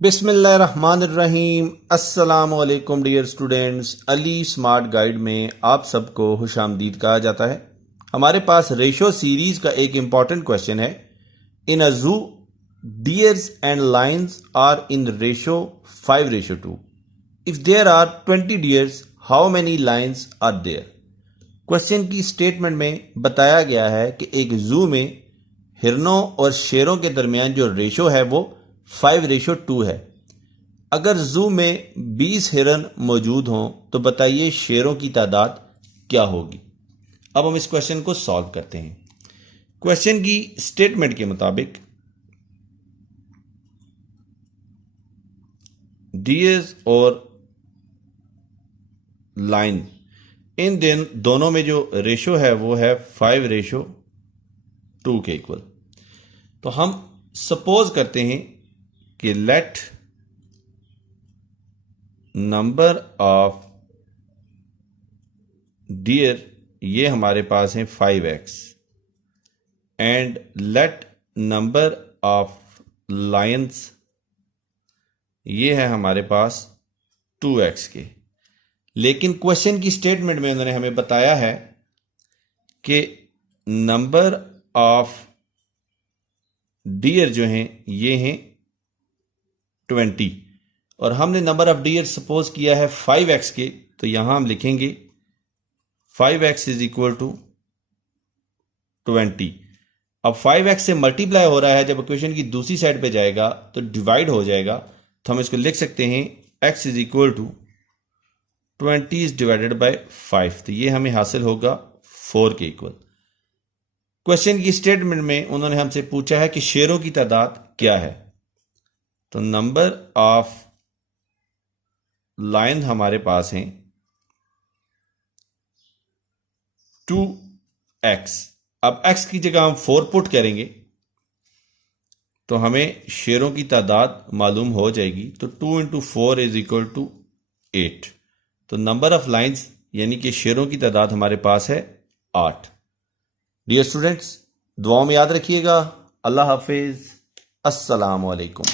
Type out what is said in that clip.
बिस्मिल्लाहिर्रहमानिर्रहीम। अस्सलाम वालेकुम dear students. Ali smart guide में आप सबको खुशामदीद कहा जाता है। हमारे पास रेशो सीरीज का एक इंपॉर्टेंट क्वेश्चन है। In a zoo deers and lions are in ratio 5:2। If there are 20 deers, how many lions are there. Question की स्टेटमेंट में बताया गया है कि एक जू में हिरनों और शेरों के दरमियान जो रेशो है वो 5:2 है। अगर जू में 20 हिरन मौजूद हों तो बताइए शेरों की तादाद क्या होगी। अब हम इस क्वेश्चन को सॉल्व करते हैं। क्वेश्चन की स्टेटमेंट के मुताबिक डियर्स और लाइन इन दोनों में जो रेशो है वो है 5:2 के इक्वल। तो हम सपोज करते हैं कि लेट नंबर ऑफ डियर, ये हमारे पास है 5x, and let number of Lions, ये है हमारे पास 2x के। लेकिन क्वेश्चन की स्टेटमेंट में उन्होंने हमें बताया है कि नंबर ऑफ डियर जो हैं ये हैं 20, और हमने नंबर ऑफ डियर सपोज किया है 5x के। तो यहां हम लिखेंगे 5x इज इक्वल टू 20। अब 5x से मल्टीप्लाई हो रहा है, जब इक्वेशन की दूसरी साइड पे जाएगा तो डिवाइड हो जाएगा। तो हम इसको लिख सकते हैं x is equal to 20 divided by 5। तो ये हमें हासिल होगा 4 के इक्वल। क्वेश्चन की स्टेटमेंट में उन्होंने हमसे पूछा है कि शेरों की तादाद क्या है। तो नंबर ऑफ लाइन हमारे पास हैं 2x। अब x की जगह हम 4 पुट करेंगे तो हमें शेरों की तादाद मालूम हो जाएगी। तो 2 इंटू 4 इज इक्वल टू 8। तो नंबर ऑफ लाइंस यानी कि शेरों की तादाद हमारे पास है 8। डियर स्टूडेंट्स, दुआओं में याद रखिएगा। अल्लाह हाफिज। अस्सलाम वालेकुम।